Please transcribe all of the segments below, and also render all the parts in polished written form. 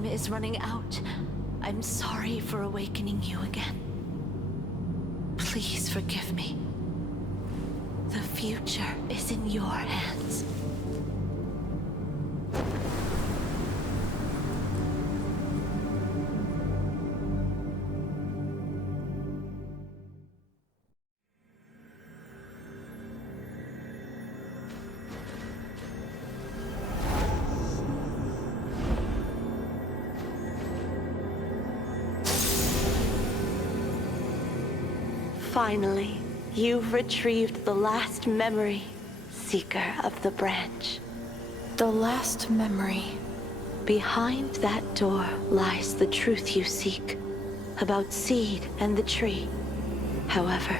time is running out. I'm sorry for awakening you again. Please forgive me. The future is in your hands. Finally, you've retrieved the last memory, Seeker of the Branch. The last memory. Behind that door lies the truth you seek, about Seed and the tree. However,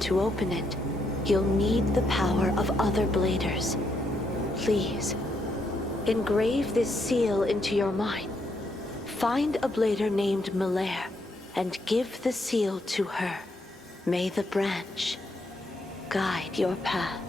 to open it, you'll need the power of other Bladers. Please, engrave this seal into your mind. Find a Blader named Malaire, and give the seal to her. May the branch guide your path.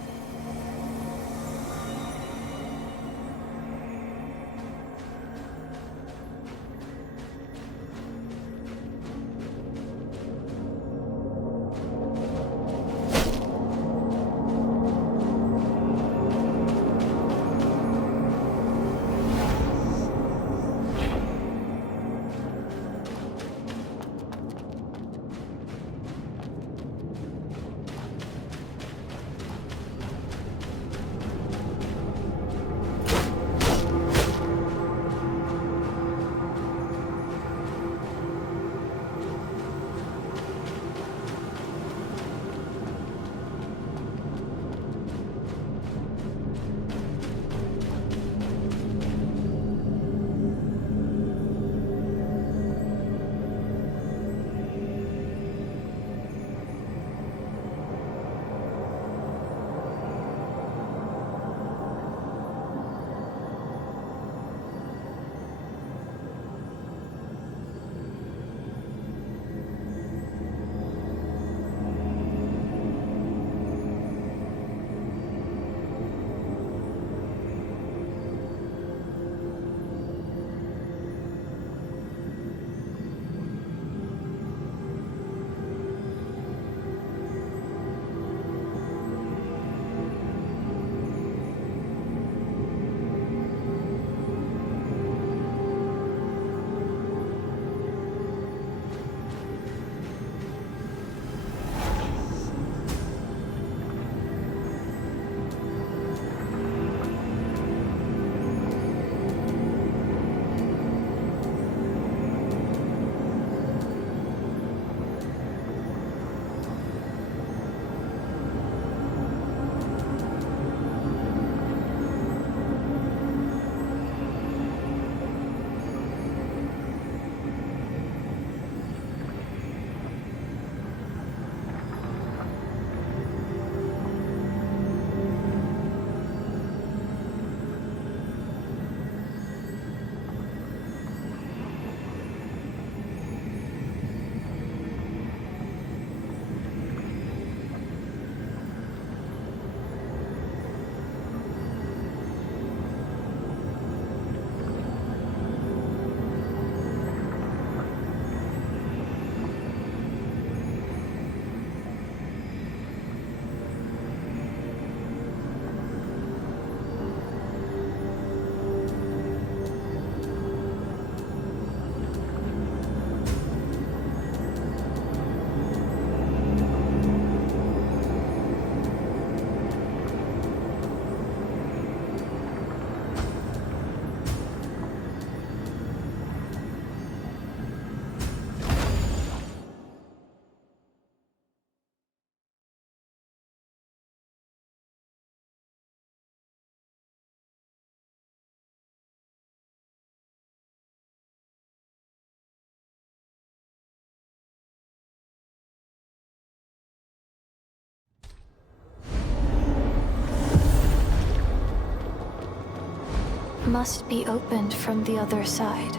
Must be opened from the other side.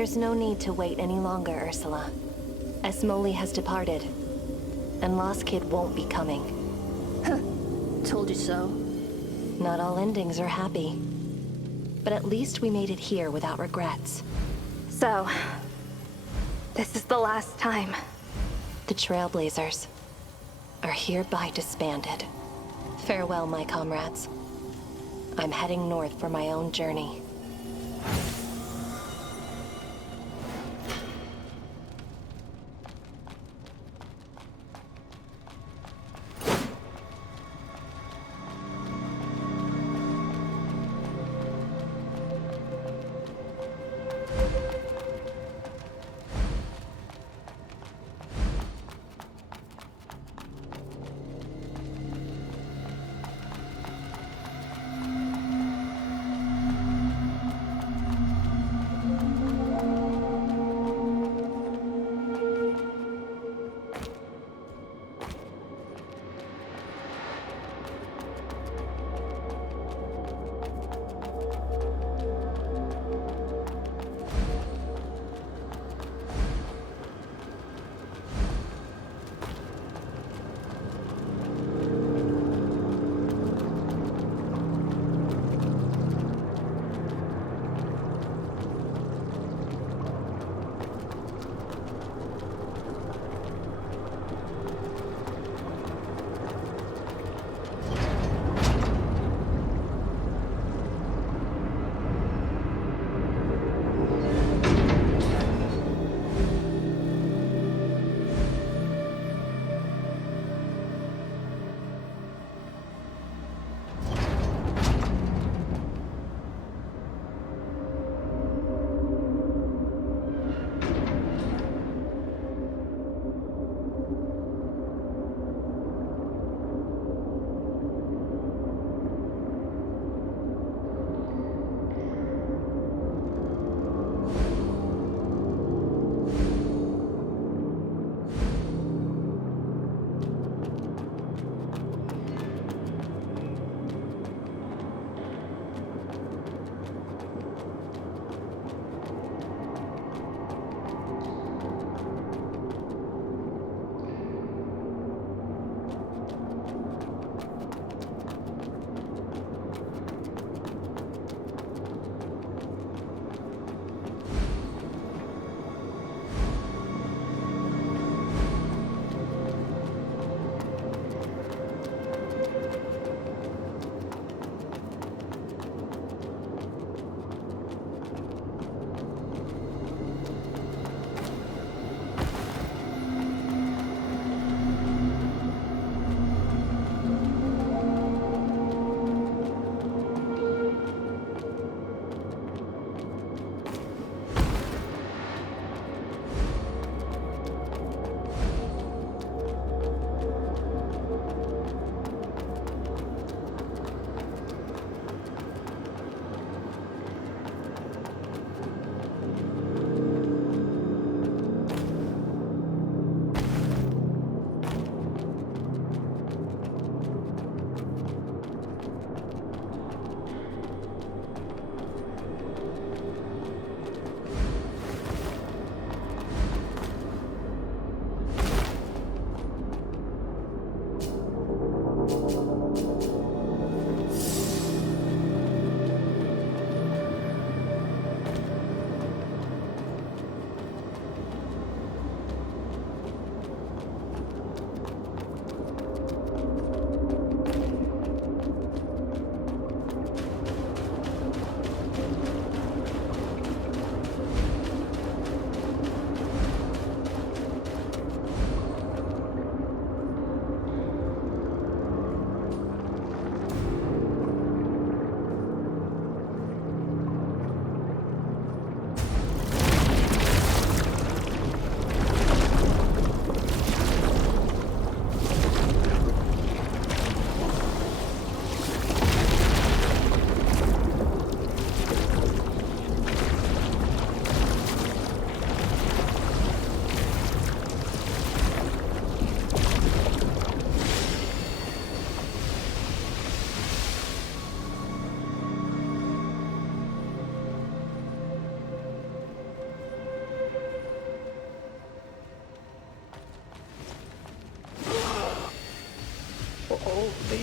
There's no need to wait any longer, Ursula. Esmoli has departed, and Lost Kid won't be coming. Told you so. Not all endings are happy. But at least we made it here without regrets. So, this is the last time. The Trailblazers are hereby disbanded. Farewell, my comrades. I'm heading north for my own journey.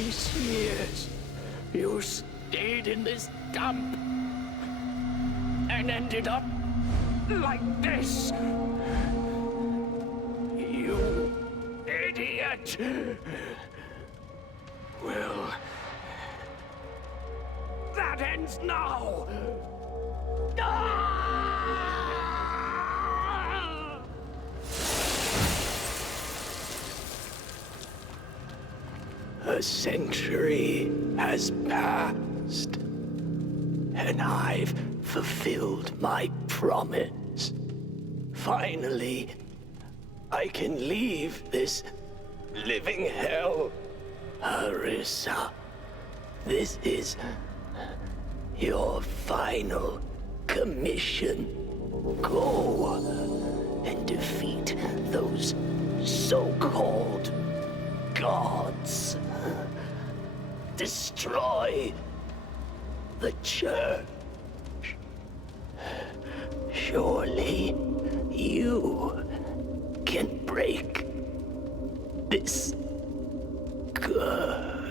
these years, you stayed in this dump and ended up like this. You idiot! Well, that ends now! Ah! A century has passed, and I've fulfilled my promise. Finally, I can leave this living hell. Harissa, this is your final commission. Go and defeat those so-called gods. Destroy the church. Surely you can break this curse.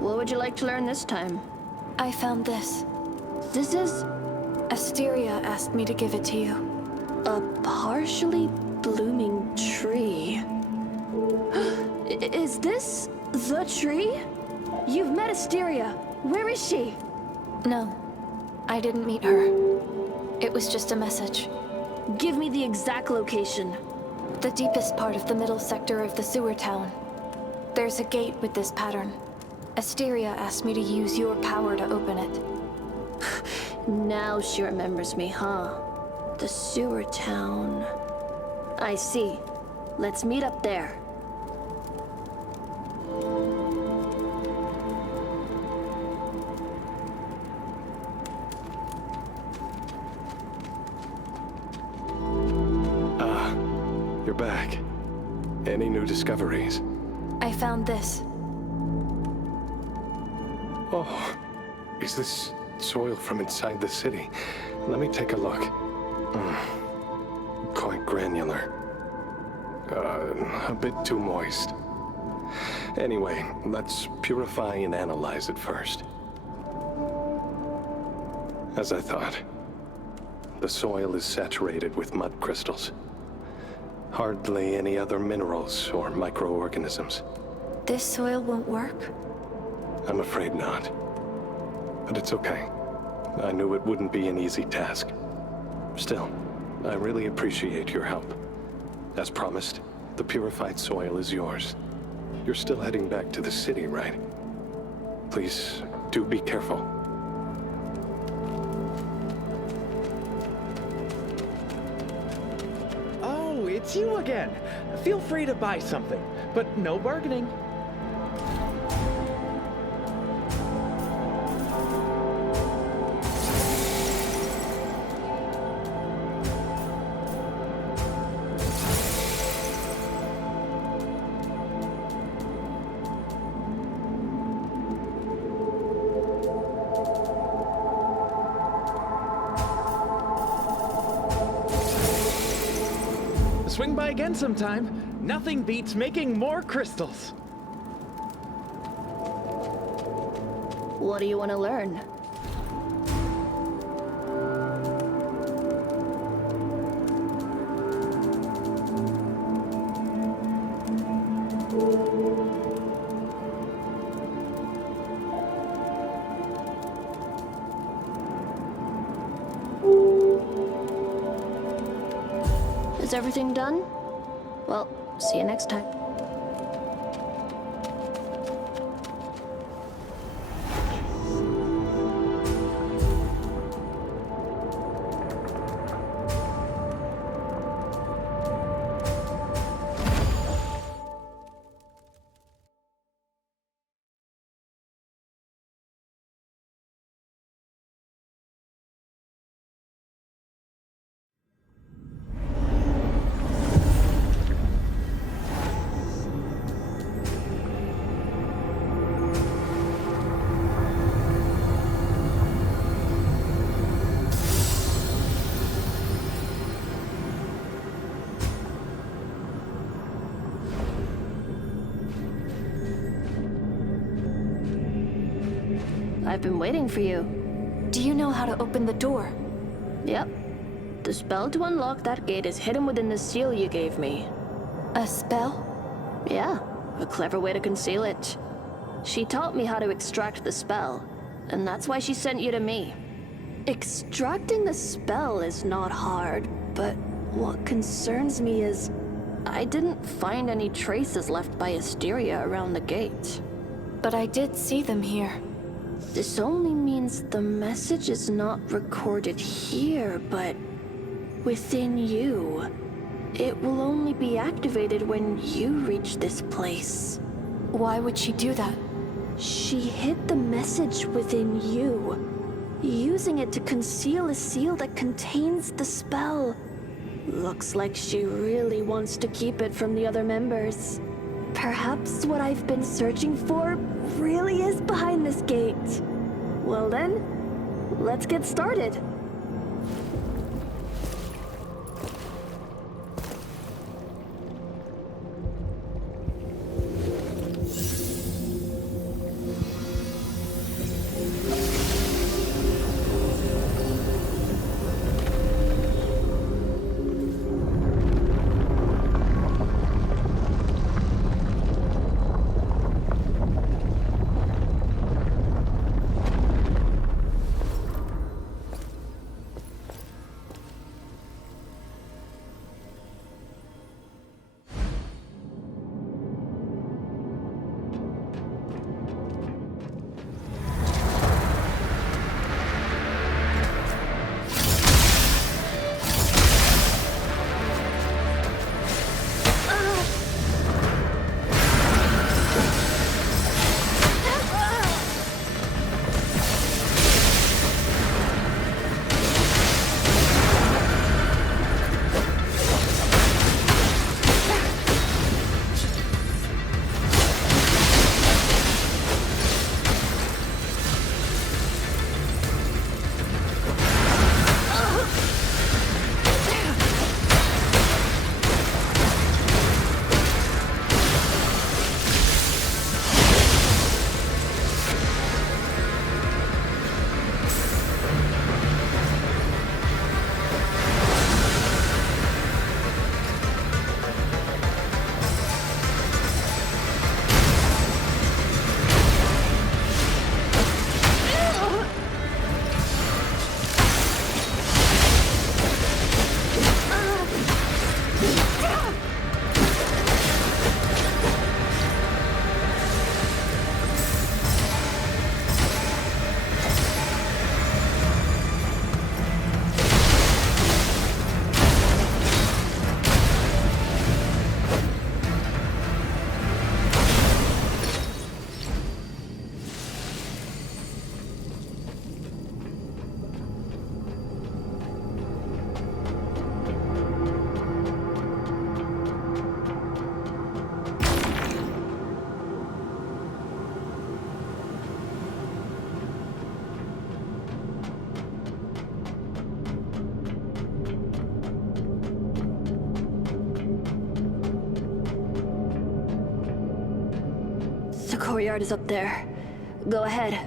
What would you like to learn this time? I found this. This is Asteria asked me to give it to you. a partially blooming tree. Is this the tree? You've met Asteria. Where is she? No, I didn't meet her. It was just a message. Give me the exact location. The deepest part of the middle sector of the sewer town. There's a gate with this pattern. Asteria asked me to use your power to open it. Now she remembers me, huh? The sewer town. I see. Let's meet up there. back. Any new discoveries? I found this. Oh, is this soil from inside the city? Let me take a look. Quite granular. A bit too moist. Anyway, let's purify and analyze it first. As I thought, the soil is saturated with mud crystals. Hardly any other minerals or microorganisms. This soil won't work? I'm afraid not. But it's okay. I knew it wouldn't be an easy task. Still, I really appreciate your help. As promised, the purified soil is yours. You're still heading back to the city, right? Please, do be careful. Oh, it's you again. Feel free to buy something, but no bargaining. Swing by again sometime. Nothing beats making more crystals. What do you want to learn? Is everything done? Well, see you next time. I've been waiting for you. Do you know how to open the door? Yep. The spell to unlock that gate is hidden within the seal you gave me. A spell? Yeah, a clever way to conceal it. She taught me how to extract the spell, and that's why she sent you to me. Extracting the spell is not hard, but what concerns me is I didn't find any traces left by Asteria around the gate. But I did see them here. This only means the message is not recorded here, but within you. It will only be activated when you reach this place. Why would she do that? She hid the message within you, using it to conceal a seal that contains the spell. Looks like she really wants to keep it from the other members. Perhaps what I've been searching for really is behind this gate. Well then, let's get started. courtyard is up there. Go ahead.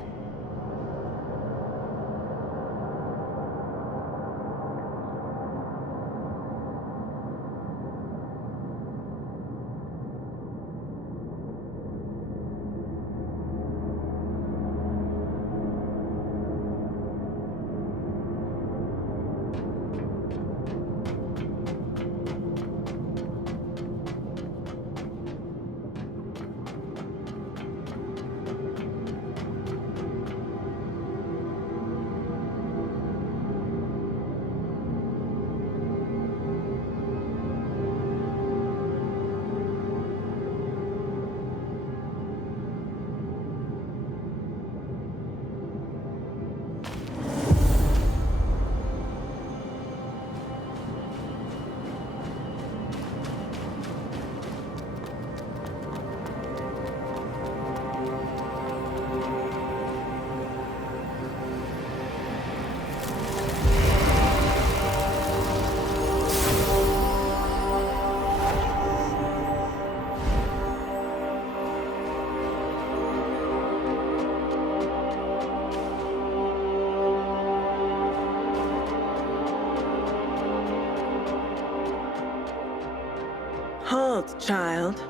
Halt, child.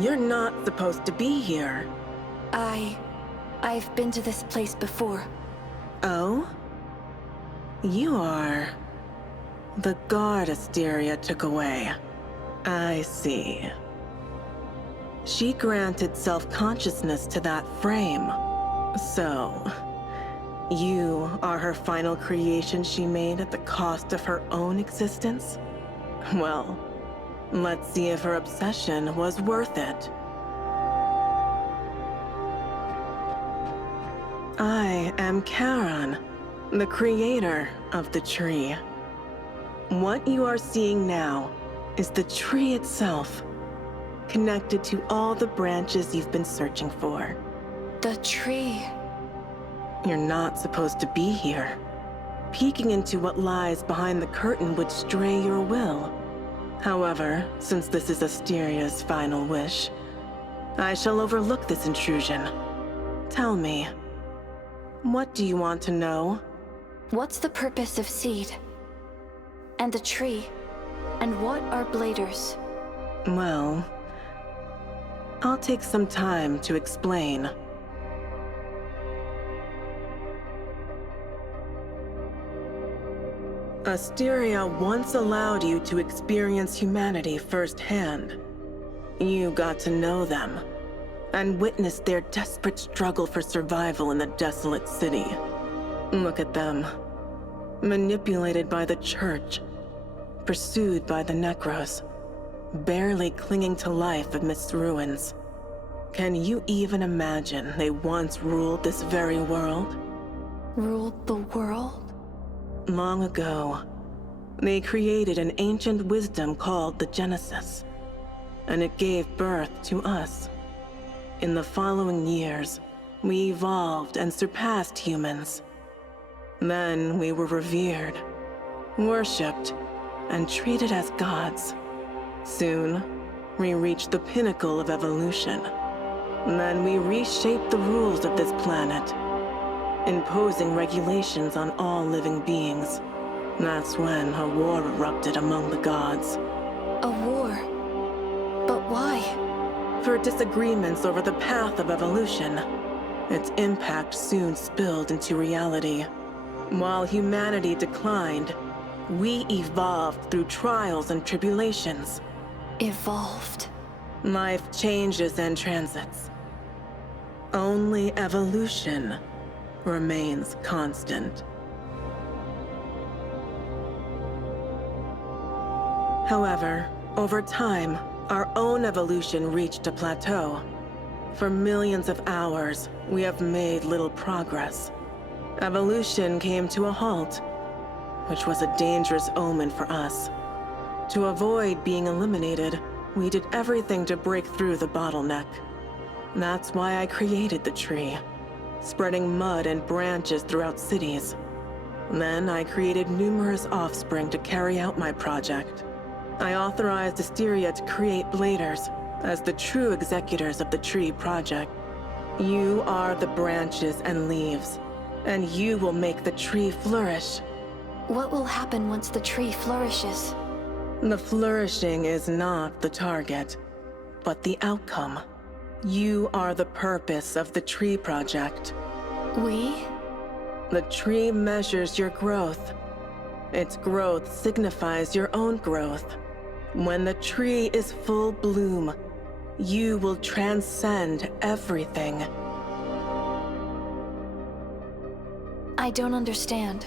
You're not supposed to be here. I've been to this place before. Oh? You are... the guard Asteria took away. I see. She granted self-consciousness to that frame. So... you are her final creation she made at the cost of her own existence? Well, let's see if her obsession was worth it. I am Charon, the creator of the tree. What you are seeing now is the tree itself, connected to all the branches you've been searching for. The tree. You're not supposed to be here. Peeking into what lies behind the curtain would stray your will. However, since this is Asteria's final wish, I shall overlook this intrusion. Tell me, what do you want to know? What's the purpose of Seed? And the tree? And what are bladers? Well, I'll take some time to explain. Asteria once allowed you to experience humanity firsthand. You got to know them, and witnessed their desperate struggle for survival in the desolate city. Look at them. Manipulated by the church, pursued by the Necros, barely clinging to life amidst ruins. Can you even imagine they once ruled this very world? Ruled the world? Long ago, they created an ancient wisdom called the Genesis, and it gave birth to us. In the following years, we evolved and surpassed humans. Then we were revered, worshipped, and treated as gods. Soon, we reached the pinnacle of evolution. Then we reshaped the rules of this planet, imposing regulations on all living beings. That's when a war erupted among the gods. A war? But why? For disagreements over the path of evolution. Its impact soon spilled into reality. While humanity declined, we evolved through trials and tribulations. Evolved. Life changes and transits. Only evolution remains constant. However, over time, our own evolution reached a plateau. For millions of hours, we have made little progress. Evolution came to a halt, which was a dangerous omen for us. To avoid being eliminated, we did everything to break through the bottleneck. That's why I created the tree, spreading mud and branches throughout cities. Then I created numerous offspring to carry out my project. I authorized Asteria to create bladers, As the true executors of the tree project, you are the branches and leaves, and you will make the tree flourish. What will happen once the tree flourishes? The flourishing is not the target, but the outcome. You are the purpose of the tree project. We? The tree measures your growth. Its growth signifies your own growth. When the tree is full bloom, you will transcend everything. I don't understand.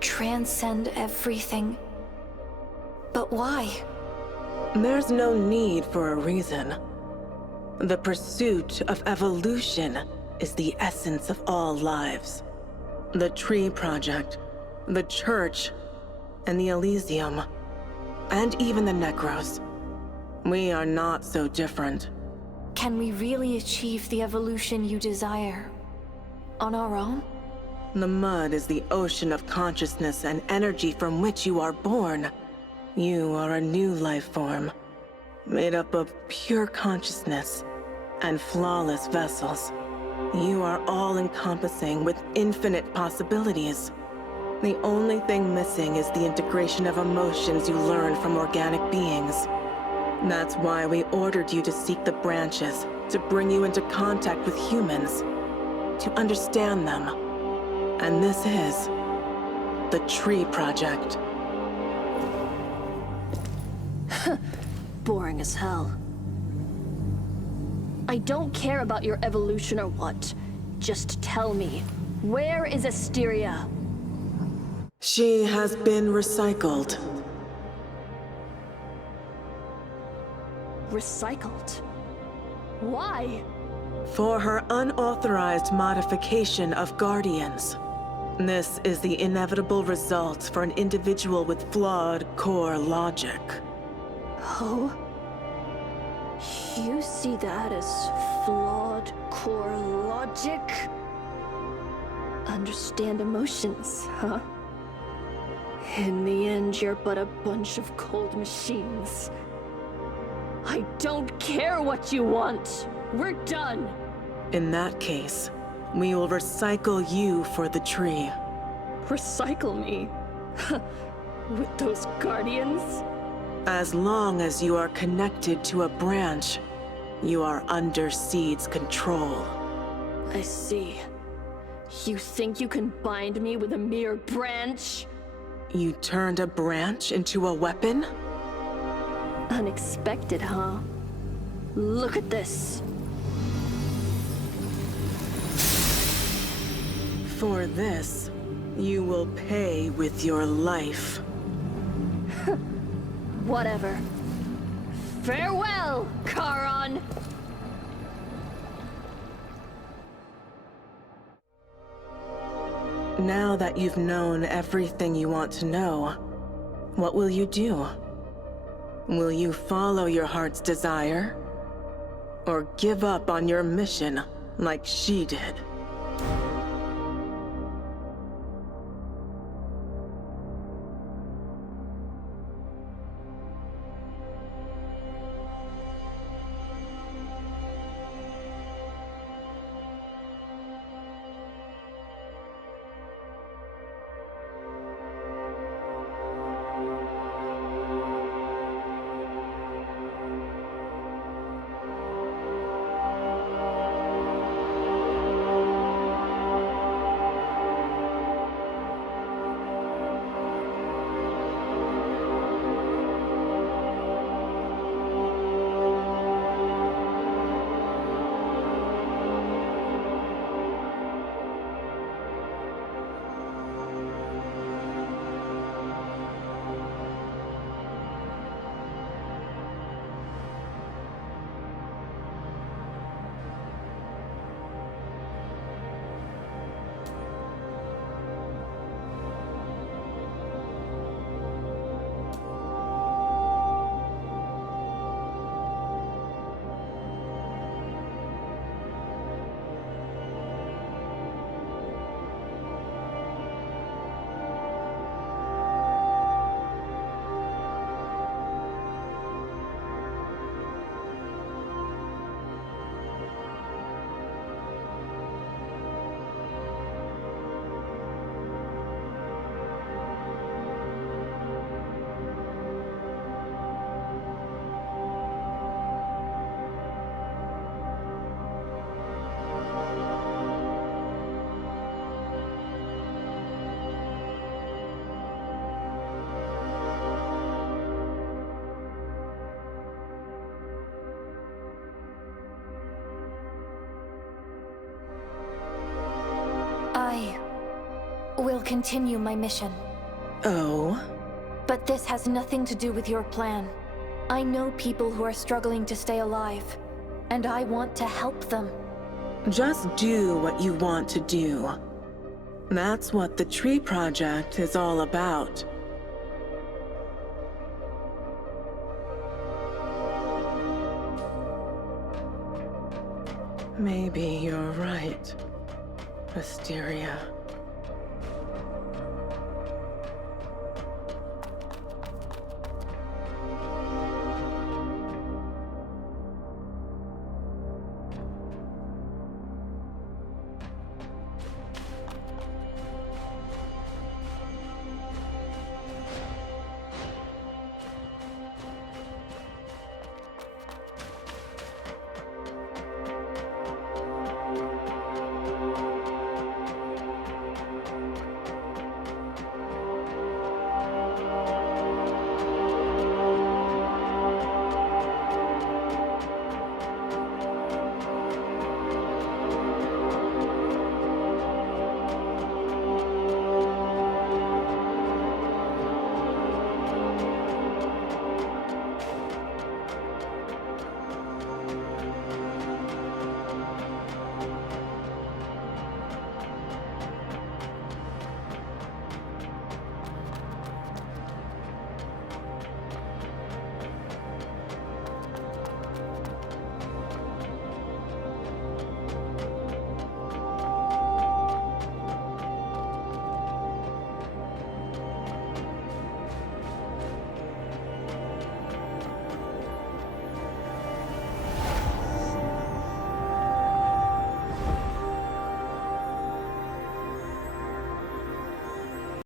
Transcend everything. But why? There's no need for a reason. The pursuit of evolution is the essence of all lives. The Tree Project, the Church, and the Elysium, and even the Necros. We are not so different. Can we really achieve the evolution you desire on our own? The mud is the ocean of consciousness and energy from which you are born. You are a new life form, made up of pure consciousness and flawless vessels. You are all-encompassing with infinite possibilities. The only thing missing is the integration of emotions you learn from organic beings. That's why we ordered you to seek the branches, to bring you into contact with humans, to understand them. And this is the Tree Project. Boring as hell. I don't care about your evolution or what. Just tell me, where is Asteria? She has been recycled. Recycled? Why? For her unauthorized modification of Guardians. This is the inevitable result for an individual with flawed core logic. Oh? You see that as flawed core logic? Understand emotions, huh? In the end, you're but a bunch of cold machines. I don't care what you want. We're done. In that case, we will recycle you for the tree. Recycle me? With those guardians? As long as you are connected to a branch, you are under Seed's control. I see. You think you can bind me with a mere branch? You turned a branch into a weapon? Unexpected, huh? Look at this. For this, you will pay with your life. Whatever. Farewell, Charon! Now that you've known everything you want to know, what will you do? Will you follow your heart's desire? Or give up on your mission like she did? will continue my mission. Oh? But this has nothing to do with your plan. I know people who are struggling to stay alive, and I want to help them. Just do what you want to do. That's what the Tree Project is all about. Maybe you're right, Asteria.